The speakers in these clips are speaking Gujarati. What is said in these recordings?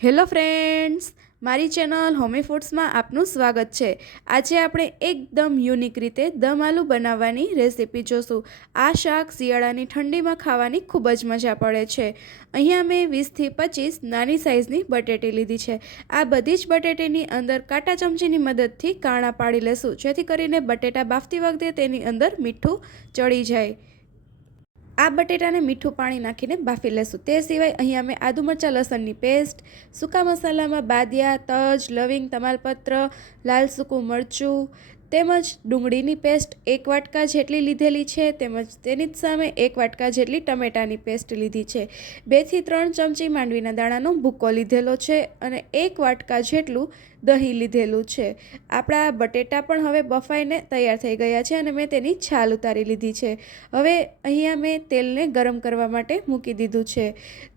હેલો ફ્રેન્ડ્સ, મારી ચેનલ હોમી ફૂડ્સમાં આપનું સ્વાગત છે। આજે આપણે એકદમ યુનિક રીતે દમ આલુ બનાવવાની રેસીપી જોશું। આ શાક શિયાળાની ઠંડીમાં ખાવાની ખૂબ જ મજા પડે છે। અહીંયા મેં 20થી 25 નાની સાઇઝની બટેટી લીધી છે। આ બધી જ બટેટીની અંદર કાંટા ચમચીની મદદથી કાણા પાડી લેશું, જેથી કરીને બટેટા બાફતી વખતે તેની અંદર મીઠું ચડી જાય। આ બટેટાને મીઠું પાણી નાખીને બાફી લેશું। તે સિવાય અહીં અમે આદુ મરચાં લસણની પેસ્ટ, સૂકા મસાલામાં બાદિયા, તજ, લવિંગ, તમાલપત્ર, લાલ સૂકું મરચું તેમજ ડુંગળીની પેસ્ટ 1 વાટકા જેટલી લીધેલી છે, તેમજ તેની જ સામે 1 વાટકા જેટલી ટમેટાની પેસ્ટ લીધી છે। 2 થી 3 ચમચી માંડવીના દાણાનો ભૂકો લીધેલો છે અને 1 વાટકા જેટલું દહીં લીધેલું છે। આપણા બટેટા પણ હવે બફાઈને તૈયાર થઈ ગયા છે અને મેં તેની છાલ ઉતારી લીધી છે। હવે અહીંયા મેં તેલને ગરમ કરવા માટે મૂકી દીધું છે।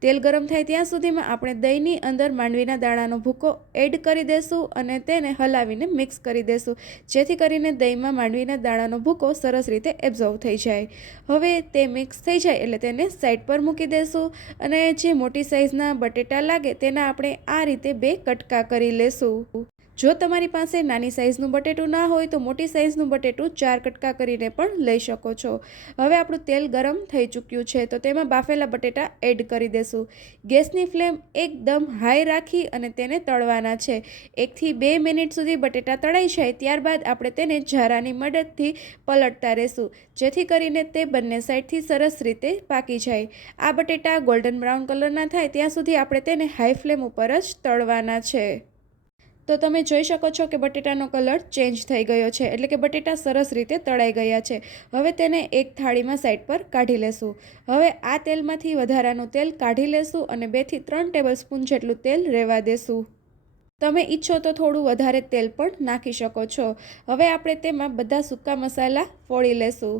તેલ ગરમ થાય ત્યાં સુધીમાં આપણે દહીંની અંદર માંડવીના દાણાનો ભૂકો એડ કરી દેશું અને તેને હલાવીને મિક્સ કરી દેશું, જેથી કરીને દહીંમાં માંડવીના દાણાનો ભૂકો સરસ રીતે એબ્ઝોર્વ થઈ જાય। હવે તે મિક્સ થઈ જાય એટલે તેને સાઈડ પર મૂકી દેશું અને જે મોટી સાઇઝના બટેટા લાગે તેના આપણે આ રીતે 2 કટકા કરી લેશું। જો તમારી પાસે નાની સાઇઝનું બટેટું ના હોય તો મોટી સાઇઝનું બટેટું 4 કટકા કરીને પણ લઈ શકો છો। હવે આપણું તેલ ગરમ થઈ ચૂક્યું છે તો તેમાં બાફેલા બટેટા એડ કરી દેશું। ગેસની ફ્લેમ એકદમ હાઈ રાખી અને તેને તળવાના છે। 1 થી 2 મિનિટ સુધી બટેટા તળાઈ જાય ત્યારબાદ આપણે તેને ઝારાની મદદથી પલટતા રહેશું, જેથી કરીને તે બંને સાઈડથી સરસ રીતે પાકી જાય। આ બટેટા ગોલ્ડન બ્રાઉન કલરના થાય ત્યાં સુધી આપણે તેને હાઈ ફ્લેમ ઉપર જ તળવાના છે। તો તમે જોઈ શકો છો કે બટેટાનો કલર ચેન્જ થઈ ગયો છે, એટલે કે બટેટા સરસ રીતે તળાઈ ગયા છે। હવે તેને એક થાળીમાં સાઈડ પર કાઢી લેશું। હવે આ તેલમાંથી વધારાનું તેલ કાઢી લેશું અને 2 થી 3 ટેબલસ્પૂન જેટલું તેલ રહેવા દેશું। તમે ઈચ્છો તો થોડું વધારે તેલ પણ નાખી શકો છો। હવે આપણે તેમાં બધા સૂકા મસાલા ફોડી લેશું।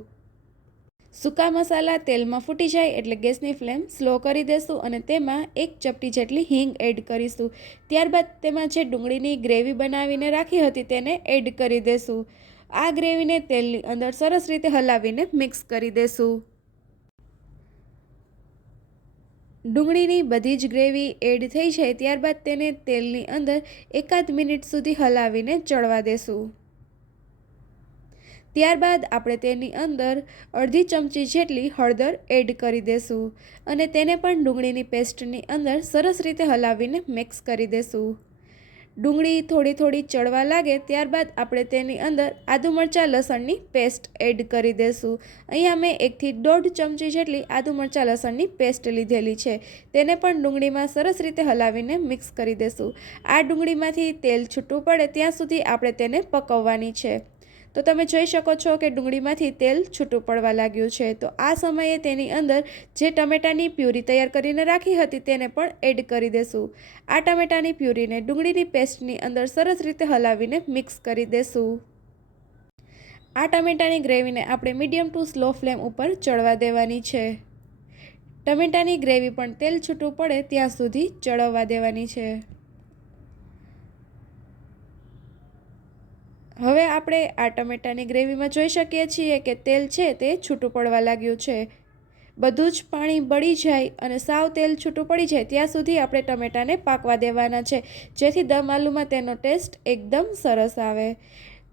સૂકા મસાલા તેલમાં ફૂટી જાય એટલે ગેસની ફ્લેમ સ્લો કરી દેશું અને તેમાં 1 ચપટી જેટલી હિંગ એડ કરીશું। ત્યારબાદ તેમાં જે ડુંગળીની ગ્રેવી બનાવીને રાખી હતી તેને એડ કરી દેશું। આ ગ્રેવીને તેલની અંદર સરસ રીતે હલાવીને મિક્સ કરી દેશું। ડુંગળીની બધી જ ગ્રેવી એડ થઈ જાય ત્યારબાદ તેને તેલની અંદર 1 મિનિટ સુધી હલાવીને ચડવા દેશું। ત્યારબાદ આપણે તેની અંદર અડધી ચમચી જેટલી હળદર એડ કરી દેશું અને તેને પણ ડુંગળીની પેસ્ટની અંદર સરસ રીતે હલાવીને મિક્સ કરી દેશું। ડુંગળી થોડી ચડવા લાગે ત્યારબાદ આપણે તેની અંદર આદુ મરચાં લસણની પેસ્ટ એડ કરી દેશું। અહીંયા મેં 1 થી 1.5 ચમચી જેટલી આદુ મરચાં લસણની પેસ્ટ લીધેલી છે, તેને પણ ડુંગળીમાં સરસ રીતે હલાવીને મિક્સ કરી દેશું। આ ડુંગળીમાંથી તેલ છૂટું પડે ત્યાં સુધી આપણે તેને પકવવાની છે। તો તમે જોઈ શકો છો કે ડુંગળીમાંથી તેલ છૂટું પડવા લાગ્યું છે। તો આ સમયે તેની અંદર જે ટમેટાની પ્યુરી તૈયાર કરીને રાખી હતી તેને પણ એડ કરી દેશું। આ ટમેટાની પ્યુરીને ડુંગળીની પેસ્ટની અંદર સરસ રીતે હલાવીને મિક્સ કરી દેશું। આ ટમેટાની ગ્રેવીને આપણે મીડિયમ ટુ સ્લો ફ્લેમ ઉપર ચડવા દેવાની છે। ટમેટાની ગ્રેવી પણ તેલ છૂટું પડે ત્યાં સુધી ચડવવા દેવાની છે। હવે આપણે આ ટમેટાની ગ્રેવીમાં જોઈ શકીએ છીએ કે તેલ છે તે છૂટું પડવા લાગ્યું છે। બધું જ પાણી બળી જાય અને સાવ તેલ છૂટું પડી જાય ત્યાં સુધી આપણે ટમેટાને પાકવા દેવાના છે, જેથી દમ આલુમાં તેનો ટેસ્ટ એકદમ સરસ આવે।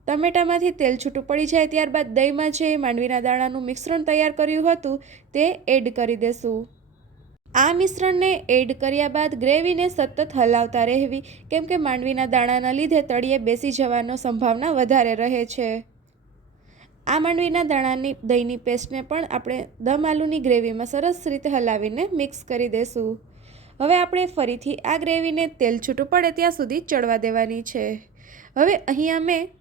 ટમેટામાંથી તેલ છૂટું પડી જાય ત્યારબાદ દહીંમાં જે માંડવીના દાણાનું મિશ્રણ તૈયાર કર્યું હતું તે એડ કરી દેશું। આ મિશ્રણને એડ કર્યા બાદ ગ્રેવીને સતત હલાવતા રહેવી, કેમ કે માંડવીના દાણાના લીધે તળિયે બેસી જવાનો સંભાવના વધારે રહે છે। આ માંડવીના દાણાની દહીંની પેસ્ટને પણ આપણે દમ આલુની ગ્રેવીમાં સરસ રીતે હલાવીને મિક્સ કરી દેશું। હવે આપણે ફરીથી આ ગ્રેવીને તેલ છૂટું પડે ત્યાં સુધી ચડવા દેવાની છે। હવે અહીંયા મેં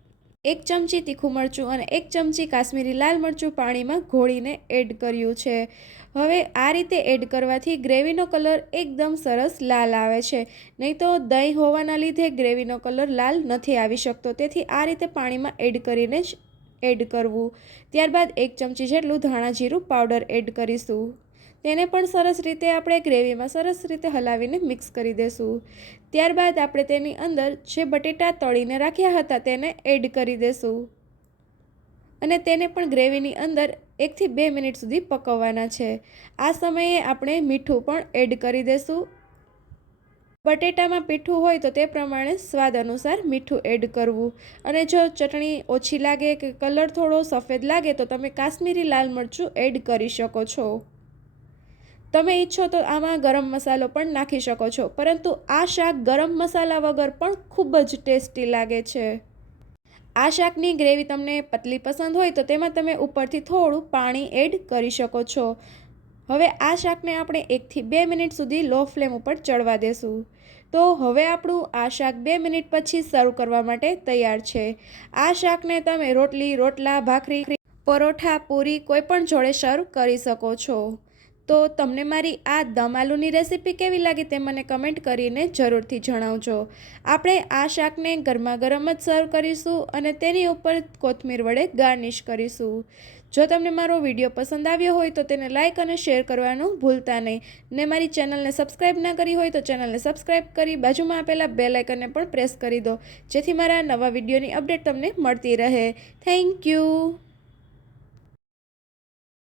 1 ચમચી તીખું મરચું અને 1 ચમચી કાશ્મીરી લાલ મરચું પાણીમાં ઘોળીને એડ કર્યું છે। હવે આ રીતે એડ કરવાથી ગ્રેવીનો કલર એકદમ સરસ લાલ આવે છે, નહીં તો દહીં હોવાના લીધે ગ્રેવીનો કલર લાલ નથી આવી શકતો, તેથી આ રીતે પાણીમાં એડ કરીને જ એડ કરવું। ત્યારબાદ 1 ચમચી જેટલું ધાણા જીરું પાવડર એડ કરીશું। તેને પણ સરસ રીતે આપણે ગ્રેવીમાં સરસ રીતે હલાવીને મિક્સ કરી દેશું। ત્યારબાદ આપણે તેની અંદર જે બટેટા તળીને રાખ્યા હતા તેને એડ કરી દેશું અને તેને પણ ગ્રેવીની અંદર 1 થી 2 મિનિટ સુધી પકવવાના છે। આ સમયે આપણે મીઠું પણ એડ કરી દેશું બટેટામાં મીઠું હોય તો તે પ્રમાણે સ્વાદ અનુસાર મીઠું એડ કરવું. અને જો ચટણી ઓછી લાગે કે કલર થોડો સફેદ લાગે તો તમે કાશ્મીરી લાલ મરચું એડ કરી શકો છો. તમે ઈચ્છો તો આમાં ગરમ મસાલો પણ નાખી શકો છો, પરંતુ આ શાક ગરમ મસાલા વગર પણ ખૂબ જ ટેસ્ટી લાગે છે. આ શાકની ગ્રેવી તમને પતલી પસંદ હોય તો તેમાં તમે ઉપરથી થોડું પાણી એડ કરી શકો છો. હવે આ શાકને આપણે 1 થી 2 મિનિટ સુધી લો ફ્લેમ ઉપર ચડવા દેશું. તો હવે આપણું આ શાક 2 મિનિટ પછી સર્વ કરવા માટે તૈયાર છે. આ શાકને તમે રોટલી, રોટલા, ભાખરી, પરોઠા, પૂરી કોઈ પણ જોડે સર્વ કરી શકો છો. તો તમને મારી આ દમ આલુની રેસીપી કેવી લાગી તે મને કમેન્ટ કરીને જરૂરથી જણાવજો. આપણે આ શાકને ગરમા ગરમ જ સર્વ કરીશું અને તેની ઉપર કોથમીર વડે ગાર્નિશ કરીશું. જો તમને મારો વિડીયો પસંદ આવ્યો હોય તો તેને લાઇક અને શેર કરવાનું ભૂલતા નહીં. ને મારી ચેનલને સબસ્ક્રાઈબ ના કરી હોય તો ચેનલને સબસ્ક્રાઈબ કરી બાજુમાં આપેલા બેલ આઇકનને પણ પ્રેસ કરી દો, જેથી મારા નવા વિડીયોની અપડેટ તમને મળતી રહે. Thank you.